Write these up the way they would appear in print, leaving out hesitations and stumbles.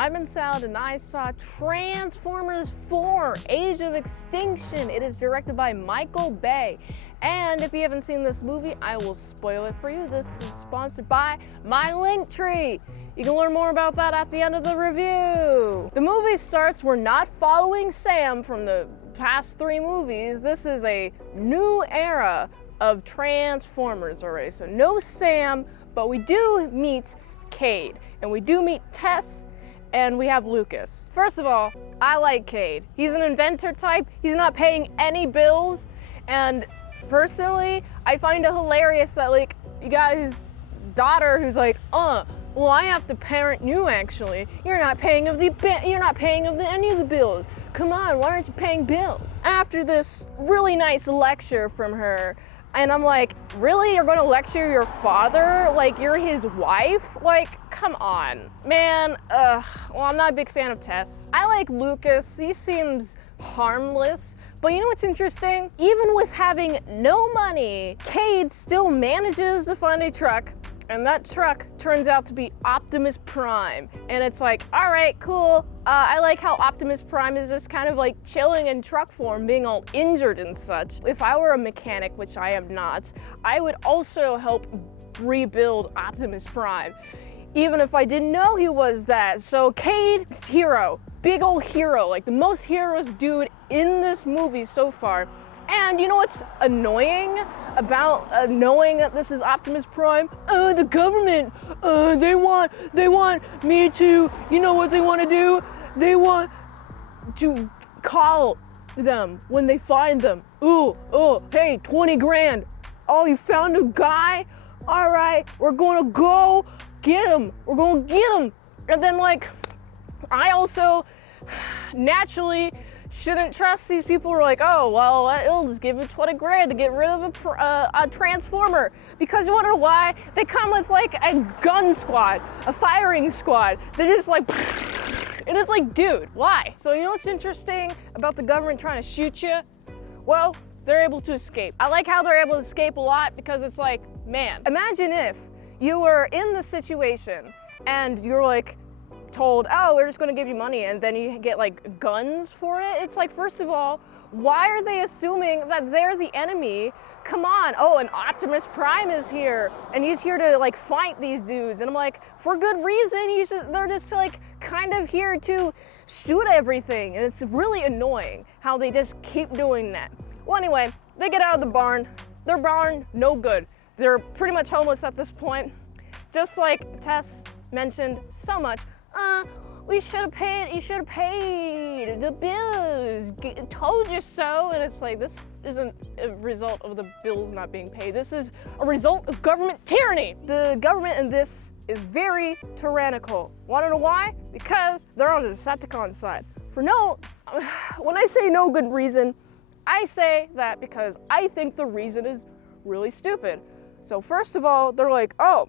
I'm Salad and I saw Transformers 4 Age of Extinction. It is directed by Michael Bay. And if you haven't seen this movie, I will spoil it for you. This is sponsored by my Linktree. You can learn more about that at the end of the review. The movie starts, we're not following Sam from the past 3 movies. This is a new era of Transformers already. So no Sam, but we do meet Cade, and we do meet Tess, and we have Lucas. First of all, I like Cade. He's an inventor type. He's not paying any bills, and personally, I find it hilarious that like you got his daughter who's like, well, I have to parent you actually. You're not paying any of the bills. Come on, why aren't you paying bills? After this really nice lecture from her, and I'm like, really? You're gonna lecture your father? Like you're his wife? Like, come on, man. Well, I'm not a big fan of Tess. I like Lucas. He seems harmless. But you know what's interesting? Even with having no money, Cade still manages to find a truck, and that truck turns out to be Optimus Prime. And it's like, all right, cool. I like how Optimus Prime is just kind of like chilling in truck form, being all injured and such. If I were a mechanic, which I am not, I would also help rebuild Optimus Prime, even if I didn't know he was that. So Cade, hero, big old hero, like the most heroes dude in this movie so far. And you know what's annoying about knowing that this is Optimus Prime? The government, they want me to, you know what they want to do? They want to call them when they find them. Hey, 20 grand. Oh, you found a guy? All right, we're gonna go get him. We're gonna get him. And then like, I also naturally shouldn't trust these people who are like, oh, well, it'll just give you 20 grand to get rid of a Transformer. Because you wanna know why? They come with like a gun squad, a firing squad. They're just like, and it's like, dude, why? So you know what's interesting about the government trying to shoot you? Well, they're able to escape. I like how they're able to escape a lot because it's like, man, imagine if you were in the situation and you're like, told, oh, we're just gonna give you money, and then you get like guns for it. It's like, first of all, why are they assuming that they're the enemy? Come on. Oh, and Optimus Prime is here, and he's here to like fight these dudes. And I'm like, for good reason. They're just like kind of here to shoot everything, and it's really annoying how they just keep doing that. Well, anyway, they get out of the barn. Their barn, no good. They're pretty much homeless at this point. Just like Tess mentioned so much. You should have paid the bills. Told you so. And it's like, this isn't a result of the bills not being paid. This is a result of government tyranny. The government in this is very tyrannical. Want to know why? Because they're on the Decepticon side. When I say no good reason, I say that because I think the reason is really stupid. So first of all, they're like, oh,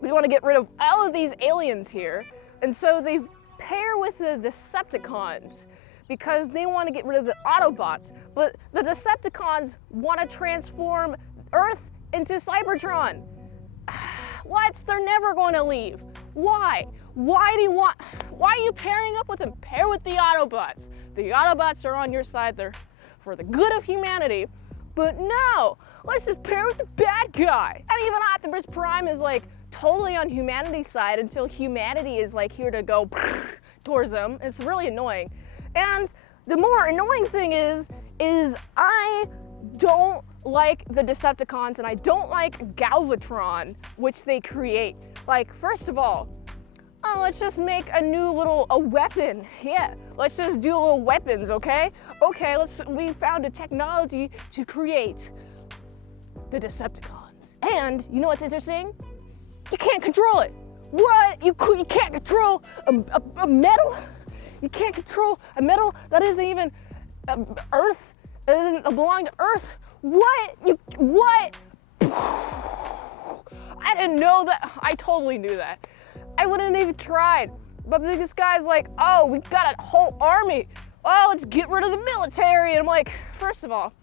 we want to get rid of all of these aliens here. And so they pair with the Decepticons because they want to get rid of the Autobots. But the Decepticons want to transform Earth into Cybertron. What? They're never going to leave. Why? Why are you pairing up with them? Pair with the Autobots. The Autobots are on your side. They're for the good of humanity. But no, let's just pair with the bad guy. And even Optimus Prime is like, totally on humanity's side until humanity is like here to go towards them. It's really annoying. And the more annoying thing is I don't like the Decepticons, and I don't like Galvatron, which they create. Like, first of all, let's just make a new a weapon. Yeah, let's just do little weapons, okay? Okay, we found a technology to create the Decepticons. And you know what's interesting? You can't control it. What? You can't control a metal? You can't control a metal that isn't even Earth? That doesn't belong to Earth? What? What? I didn't know that. I totally knew that. I wouldn't have even tried. But this guy's like, oh, we got a whole army. Oh, let's get rid of the military. And I'm like, first of all,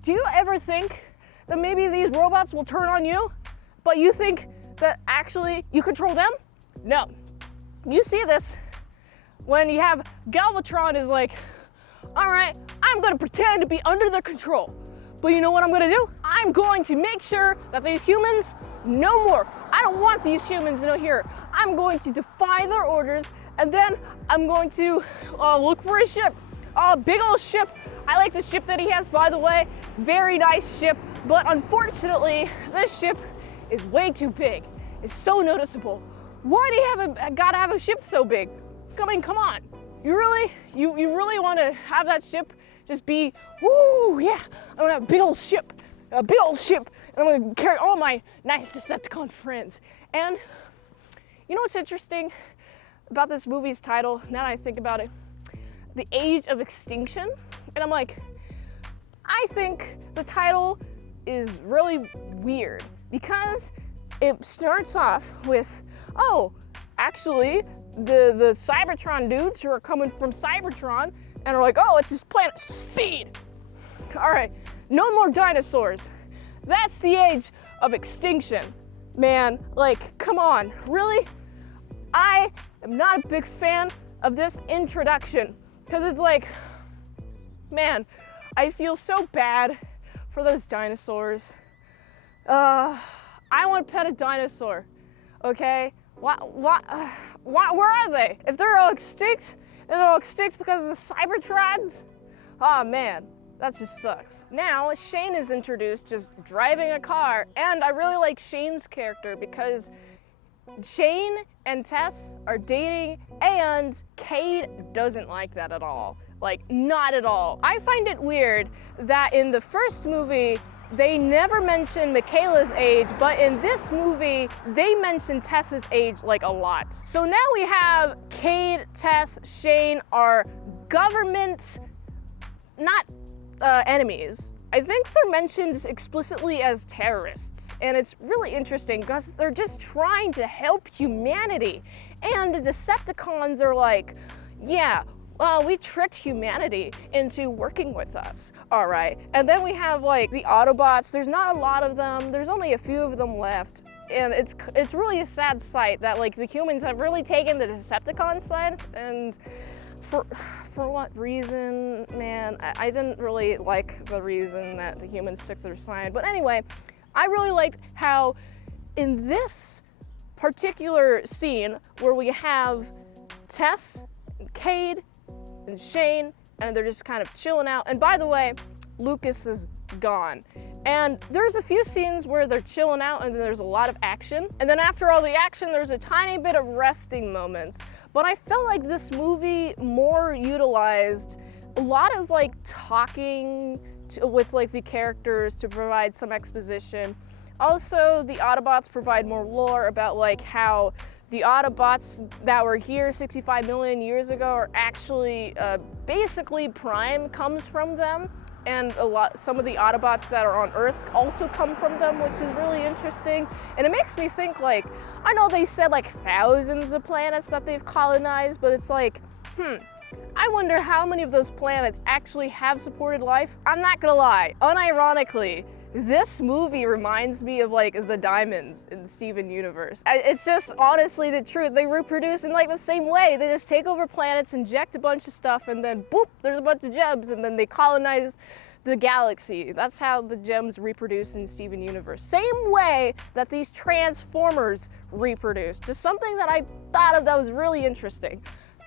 do you ever think that maybe these robots will turn on you? But you think that actually you control them? No. You see this when you have Galvatron is like, all right, I'm gonna pretend to be under their control. But you know what I'm gonna do? I'm going to make sure that these humans, no more. I don't want these humans no here. I'm going to defy their orders, and then I'm going to look for a ship. A big old ship. I like the ship that he has, by the way. Very nice ship, but unfortunately, this ship is way too big. It's so noticeable. Why do you gotta have a ship so big? I mean, come on. You really want to have that ship just be, woo, yeah, I'm gonna have a big old ship, and I'm gonna carry all my nice Decepticon friends. And you know what's interesting about this movie's title, now that I think about it? The Age of Extinction. And I'm like, I think the title is really weird because it starts off with, oh, actually, the Cybertron dudes who are coming from Cybertron and are like, oh, it's this planet Seed. All right, no more dinosaurs. That's the age of extinction. Man, like, come on, really? I am not a big fan of this introduction because it's like, man, I feel so bad for those dinosaurs. I want to pet a dinosaur, okay? Where are they? If they're all extinct, and they're all extinct because of the Cybertrons? Oh man, that just sucks. Now, Shane is introduced just driving a car, and I really like Shane's character because Shane and Tess are dating, and Cade doesn't like that at all. Like, not at all. I find it weird that in the first movie, they never mention Michaela's age, but in this movie, they mention Tess's age like a lot. So now we have Cade, Tess, Shane are government, not enemies. I think they're mentioned explicitly as terrorists, and it's really interesting because they're just trying to help humanity. And the Decepticons are like, yeah, we tricked humanity into working with us, all right? And then we have like the Autobots. There's not a lot of them. There's only a few of them left. And it's really a sad sight that like the humans have really taken the Decepticon side, and for what reason, man? I didn't really like the reason that the humans took their side. But anyway, I really liked how in this particular scene where we have Tess, Cade, and Shane, and they're just kind of chilling out. And by the way, Lucas is gone. And there's a few scenes where they're chilling out and there's a lot of action. And then after all the action, there's a tiny bit of resting moments. But I felt like this movie more utilized a lot of like talking with like the characters to provide some exposition. Also, the Autobots provide more lore about like how the Autobots that were here 65 million years ago are actually basically Prime comes from them, and some of the Autobots that are on Earth also come from them, which is really interesting. And it makes me think like, I know they said like thousands of planets that they've colonized, but it's like, I wonder how many of those planets actually have supported life. I'm not gonna lie, unironically, this movie reminds me of like the diamonds in Steven Universe. It's just honestly the truth. They reproduce in like the same way. They just take over planets, inject a bunch of stuff, and then boop, there's a bunch of gems, and then they colonize the galaxy. That's how the gems reproduce in Steven Universe. Same way that these Transformers reproduce. Just something that I thought of that was really interesting.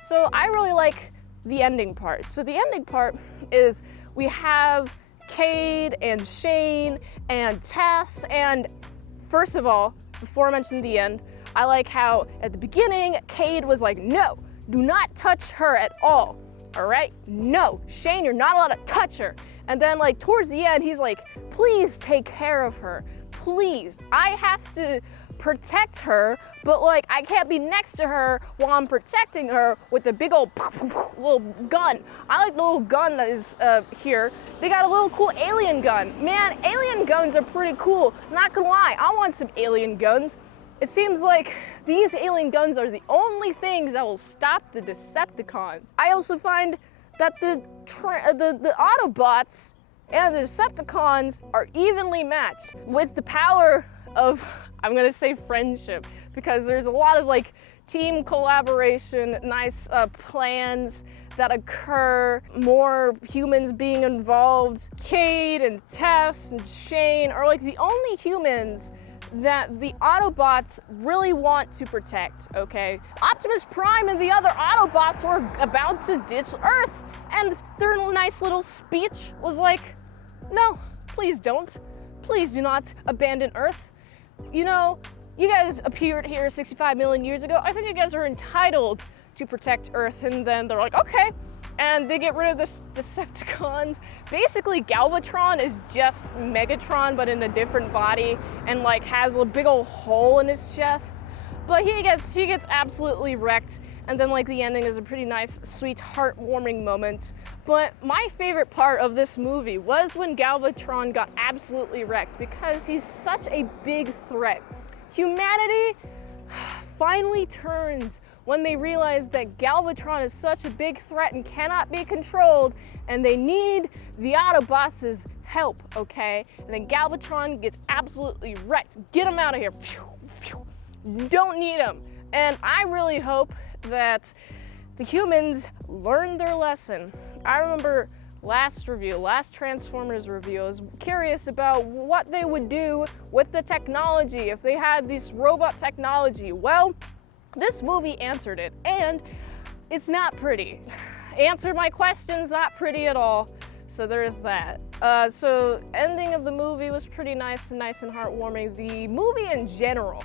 So I really like the ending part. So the ending part is we have Cade and Shane and Tess, and first of all, before I mention the end, I like how at the beginning, Cade was like, no, do not touch her at all right? No, Shane, you're not allowed to touch her. And then like towards the end, he's like, please take care of her, please. I have to protect her, but like I can't be next to her while I'm protecting her with a big old little gun. I like the little gun that is here. They got a little cool alien gun. Man, alien guns are pretty cool. Not gonna lie, I want some alien guns. It seems like these alien guns are the only things that will stop the Decepticons. I also find that the Autobots and the Decepticons are evenly matched with the power of, I'm gonna say friendship, because there's a lot of like team collaboration, nice plans that occur, more humans being involved. Cade and Tess and Shane are like the only humans that the Autobots really want to protect, okay? Optimus Prime and the other Autobots were about to ditch Earth, and their nice little speech was like, no, please don't. Please do not abandon Earth. You know, you guys appeared here 65 million years ago. I think you guys are entitled to protect Earth. And then they're like, okay. And they get rid of the Decepticons. Basically, Galvatron is just Megatron, but in a different body, and like has a big old hole in his chest. But he gets absolutely wrecked. And then like the ending is a pretty nice, sweet, heartwarming moment. But my favorite part of this movie was when Galvatron got absolutely wrecked, because he's such a big threat. Humanity finally turns when they realize that Galvatron is such a big threat and cannot be controlled, and they need the Autobots' help, okay? And then Galvatron gets absolutely wrecked. Get him out of here. Don't need him. And I really hope that the humans learn their lesson. I remember last Transformers review, I was curious about what they would do with the technology if they had this robot technology. Well, this movie answered it, and it's not pretty. Answered my questions, not pretty at all. So there is that. So ending of the movie was pretty nice and heartwarming. The movie in general,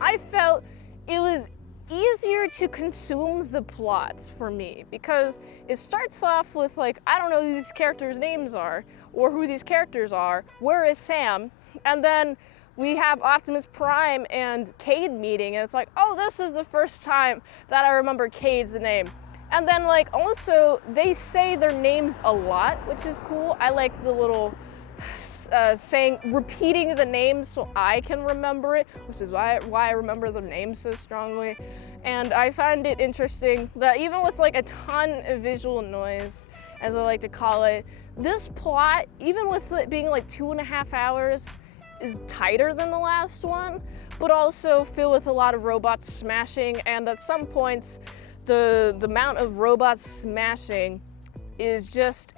I felt it was easier to consume the plots for me, because it starts off with like, I don't know who these characters' names are, or who these characters are, where is Sam? And then we have Optimus Prime and Cade meeting, and it's like, oh, this is the first time that I remember Cade's name. And then like also they say their names a lot, which is cool. I like the little repeating the names so I can remember it, which is why I remember the names so strongly. And I find it interesting that even with like a ton of visual noise, as I like to call it, this plot, even with it being like 2.5 hours, is tighter than the last one, but also filled with a lot of robots smashing. And at some points, the amount of robots smashing is just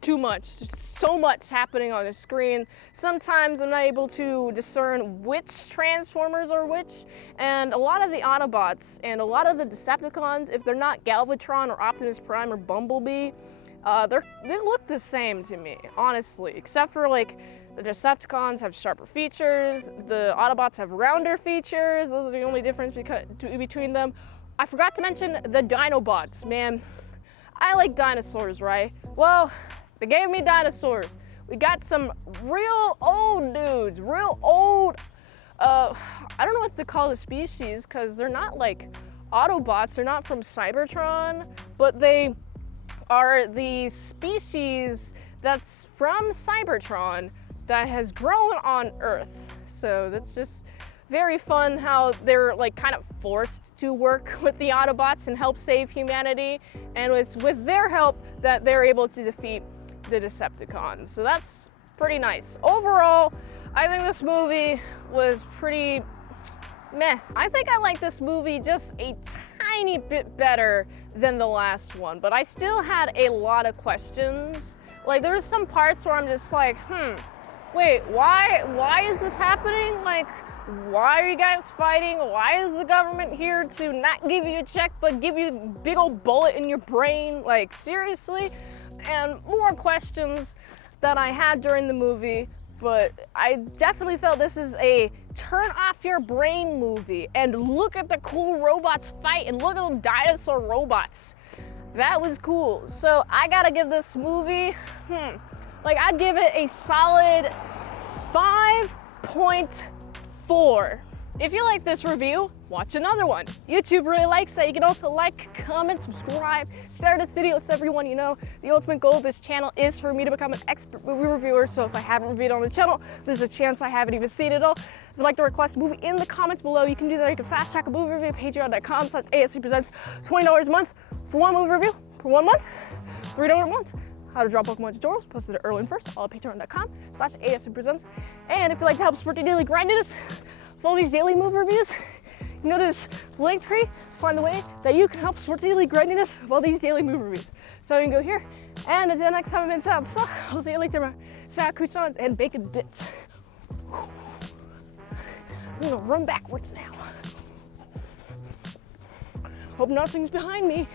too much. Just so much happening on the screen. Sometimes I'm not able to discern which Transformers are which, and a lot of the Autobots and a lot of the Decepticons, if they're not Galvatron or Optimus Prime or Bumblebee, they look the same to me, honestly, except for like the Decepticons have sharper features, the Autobots have rounder features. Those are the only difference between them. I forgot to mention the Dinobots, man. I like dinosaurs, right? Well, they gave me dinosaurs. We got some real old dudes, real old, I don't know what to call the species, because they're not like Autobots, they're not from Cybertron, but they are the species that's from Cybertron that has grown on Earth. So that's just very fun how they're like kind of forced to work with the Autobots and help save humanity, and it's with their help that they're able to defeat the Decepticons. So that's pretty nice. Overall, I think this movie was pretty meh. I think I like this movie just a tiny bit better than the last one, but I still had a lot of questions. Like there's some parts where I'm just like, wait, why is this happening? Like, why are you guys fighting? Why is the government here to not give you a check but give you a big old bullet in your brain? Like, seriously? And more questions that I had during the movie, but I definitely felt this is a turn off your brain movie and look at the cool robots fight and look at them dinosaur robots. That was cool. So I gotta give this movie, like I'd give it a solid 5.4. If you like this review, watch another one. YouTube really likes that. You can also like, comment, subscribe, share this video with everyone you know. The ultimate goal of this channel is for me to become an expert movie reviewer, so if I haven't reviewed on the channel, there's a chance I haven't even seen it all. If you'd like to request a movie in the comments below, you can do that. You can fast track a movie review at patreon.com/ASCpresents. $20 a month for one movie review for 1 month, $3 a month. How to draw Pokemon tutorials, posted at early and first, all at patreon.com/ASCpresents. And if you'd like to help support the daily grindiness for all these daily movie reviews, You can go to this link tree to find the way that you can help support the daily grindiness of all these daily movie reviews. So you can go here, and until next time I'm in South, so I'll see you later. Sour croutons and bacon bits. I'm gonna run backwards now. Hope nothing's behind me.